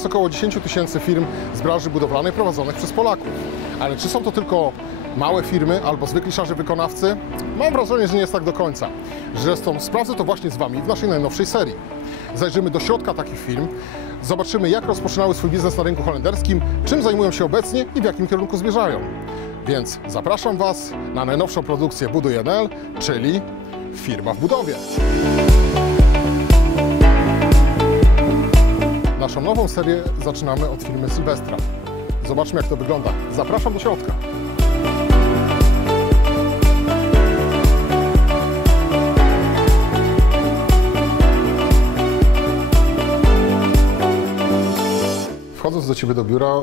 jest około 10 000 firm z branży budowlanej prowadzonych przez Polaków. Ale czy są to tylko małe firmy albo zwykli szarzy wykonawcy? Mam wrażenie, że nie jest tak do końca. Zresztą sprawdzę to właśnie z Wami w naszej najnowszej serii. Zajrzymy do środka takich firm, zobaczymy, jak rozpoczynały swój biznes na rynku holenderskim, czym zajmują się obecnie i w jakim kierunku zmierzają. Więc zapraszam Was na najnowszą produkcję Buduj.nl, czyli Firma w budowie. Naszą nową serię zaczynamy od firmy Sylwestra. Zobaczmy, jak to wygląda. Zapraszam do środka. Wchodząc do Ciebie do biura,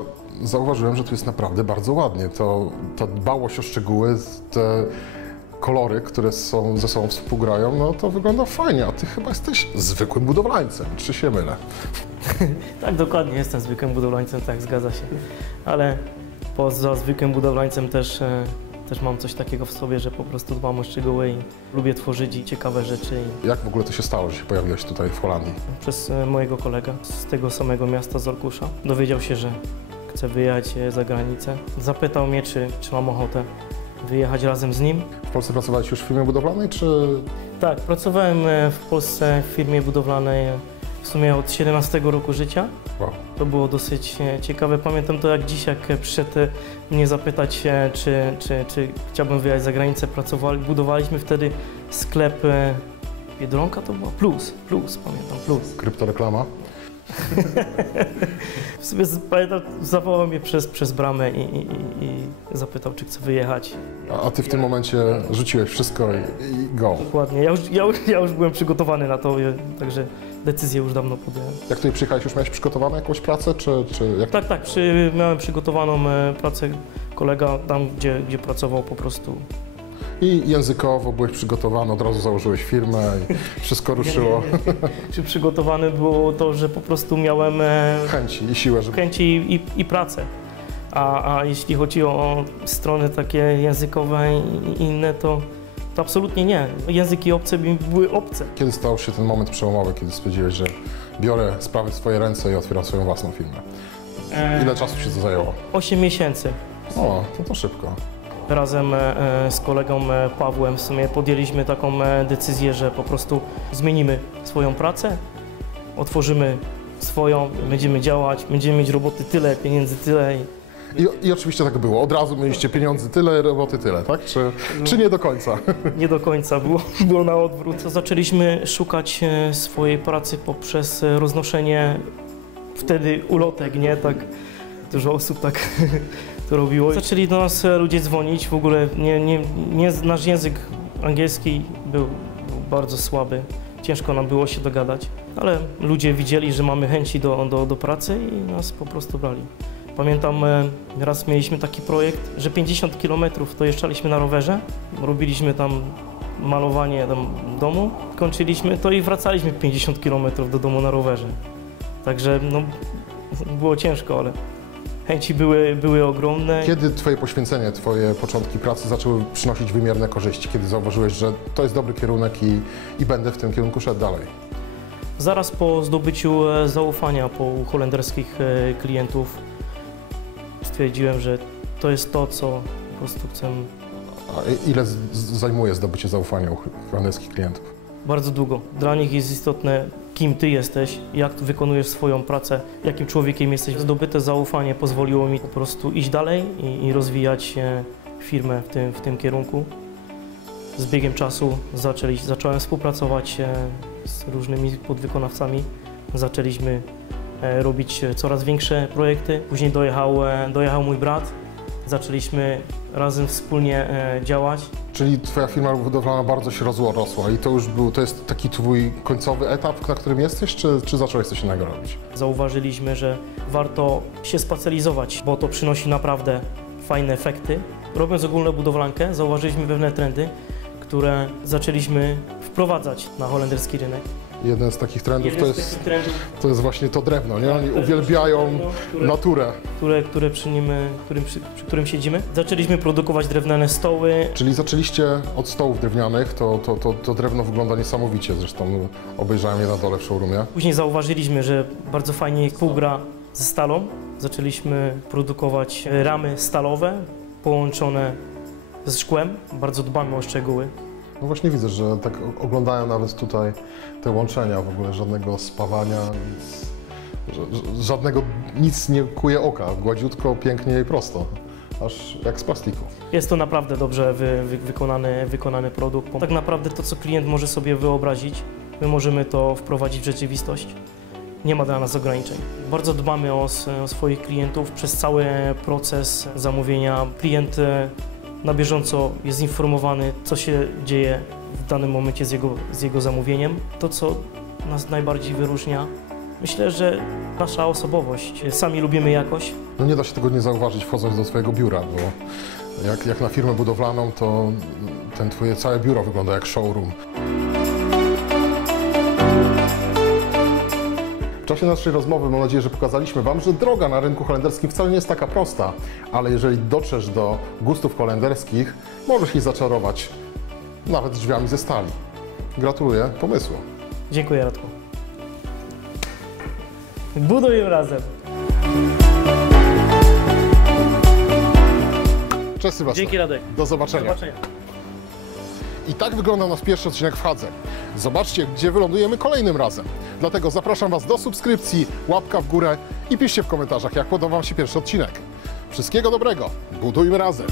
zauważyłem, że tu jest naprawdę bardzo ładnie. Ta dbałość o szczegóły, te kolory, które ze sobą współgrają, no to wygląda fajnie, a Ty chyba jesteś zwykłym budowlańcem, czy się mylę? Tak, dokładnie, jestem zwykłym budowlańcem, tak, zgadza się. Ale poza zwykłym budowlańcem też mam coś takiego w sobie, że po prostu dbam o szczegóły i lubię tworzyć i ciekawe rzeczy. Jak w ogóle to się stało, że się pojawiłeś tutaj w Holandii? Przez mojego kolegę z tego samego miasta, z Orkusza. Dowiedział się, że chcę wyjechać za granicę. Zapytał mnie, czy mam ochotę wyjechać razem z nim. W Polsce pracowałeś już w firmie budowlanej, czy...? Tak, pracowałem w Polsce w firmie budowlanej w sumie od 17 roku życia. Wow. To było dosyć ciekawe. Pamiętam to jak dziś, jak przyszedł mnie zapytać, czy chciałbym wyjechać za granicę. Budowaliśmy wtedy sklep Biedronka to była? Plus, pamiętam, Plus. Kryptoreklama? W sumie pamiętam, zawołał mnie przez bramę i zapytał, czy chcę wyjechać. A Ty w tym momencie rzuciłeś wszystko i go. Dokładnie. Ja już byłem przygotowany na to, także decyzję już dawno podjąłem. Jak tutaj przyjechałeś, już miałeś przygotowaną jakąś pracę, czy jak? Tak, miałem przygotowaną pracę. Kolega tam, gdzie pracował po prostu. I językowo byłeś przygotowany, od razu założyłeś firmę i wszystko ruszyło. Nie. Czy przygotowane było to, że po prostu miałem chęci i siłę, żeby... Chęci i pracę. A jeśli chodzi o strony takie językowe i inne, to absolutnie nie. Języki obce mi były obce. Kiedy stał się ten moment przełomowy, kiedy stwierdziłeś, że biorę sprawy w swoje ręce i otwieram swoją własną firmę? Ile czasu się to zajęło? 8 miesięcy. O, to szybko. Razem z kolegą Pawłem w sumie podjęliśmy taką decyzję, że po prostu zmienimy swoją pracę, otworzymy swoją, będziemy działać, będziemy mieć roboty tyle, pieniędzy tyle. I oczywiście tak było. Od razu mieliście pieniędzy tyle, roboty tyle, tak? Czy nie do końca? Nie do końca, było na odwrót. Zaczęliśmy szukać swojej pracy poprzez roznoszenie wtedy ulotek, nie? Tak dużo osób tak to robiło. Zaczęli do nas ludzie dzwonić, w ogóle nasz język angielski był bardzo słaby. Ciężko nam było się dogadać, ale ludzie widzieli, że mamy chęci do pracy i nas po prostu brali. Pamiętam, raz mieliśmy taki projekt, że 50 km dojeżdżaliśmy na rowerze, robiliśmy tam malowanie domu, kończyliśmy to i wracaliśmy 50 km do domu na rowerze. Także no, było ciężko, ale chęci były ogromne. Kiedy Twoje poświęcenie, Twoje początki pracy zaczęły przynosić wymierne korzyści? Kiedy zauważyłeś, że to jest dobry kierunek i będę w tym kierunku szedł dalej? Zaraz po zdobyciu zaufania u holenderskich klientów stwierdziłem, że to jest to, co po prostu chcę. A ile zajmuje zdobycie zaufania u holenderskich klientów? Bardzo długo. Dla nich jest istotne, kim Ty jesteś, jak wykonujesz swoją pracę, jakim człowiekiem jesteś. Zdobyte zaufanie pozwoliło mi po prostu iść dalej i rozwijać firmę w tym kierunku. Z biegiem czasu zacząłem współpracować z różnymi podwykonawcami. Zaczęliśmy robić coraz większe projekty. Później dojechał mój brat. Zaczęliśmy razem wspólnie działać. Czyli Twoja firma budowlana bardzo się rozrosła i to jest taki Twój końcowy etap, na którym jesteś, czy zacząłeś coś innego robić? Zauważyliśmy, że warto się specjalizować, bo to przynosi naprawdę fajne efekty. Robiąc ogólną budowlankę, zauważyliśmy pewne trendy, które zaczęliśmy wprowadzać na holenderski rynek. Jeden z takich trendów to jest właśnie to drewno, nie? Oni uwielbiają naturę. Przy którym siedzimy. Zaczęliśmy produkować drewniane stoły. Czyli zaczęliście od stołów drewnianych, to drewno wygląda niesamowicie, zresztą obejrzałem je na dole w showroomie. Później zauważyliśmy, że bardzo fajnie współgra ze stalą. Zaczęliśmy produkować ramy stalowe połączone ze szkłem. Bardzo dbamy o szczegóły. No właśnie widzę, że tak oglądają nawet tutaj te łączenia, w ogóle żadnego spawania, żadnego, nic nie kuje oka, gładziutko, pięknie i prosto, aż jak z plastiku. Jest to naprawdę dobrze wykonany produkt. Tak naprawdę to, co klient może sobie wyobrazić, my możemy to wprowadzić w rzeczywistość. Nie ma dla nas ograniczeń. Bardzo dbamy o swoich klientów przez cały proces zamówienia. Klient na bieżąco jest informowany, co się dzieje w danym momencie z jego zamówieniem. To, co nas najbardziej wyróżnia, myślę, że nasza osobowość. Sami lubimy jakość. No nie da się tego nie zauważyć, wchodząc do swojego biura, bo jak na firmę budowlaną, to twoje całe biuro wygląda jak showroom. W czasie naszej rozmowy mam nadzieję, że pokazaliśmy Wam, że droga na rynku holenderskim wcale nie jest taka prosta, ale jeżeli dotrzesz do gustów holenderskich, możesz ich zaczarować nawet drzwiami ze stali. Gratuluję pomysłu. Dziękuję, Radku. Budujmy razem. Cześć Sylwester. Dzięki, Radek. Do zobaczenia. Do zobaczenia. I tak wyglądał nasz pierwszy odcinek w Hadze. Zobaczcie, gdzie wylądujemy kolejnym razem. Dlatego zapraszam Was do subskrypcji, łapka w górę i piszcie w komentarzach, jak podobał Wam się pierwszy odcinek. Wszystkiego dobrego, budujmy razem!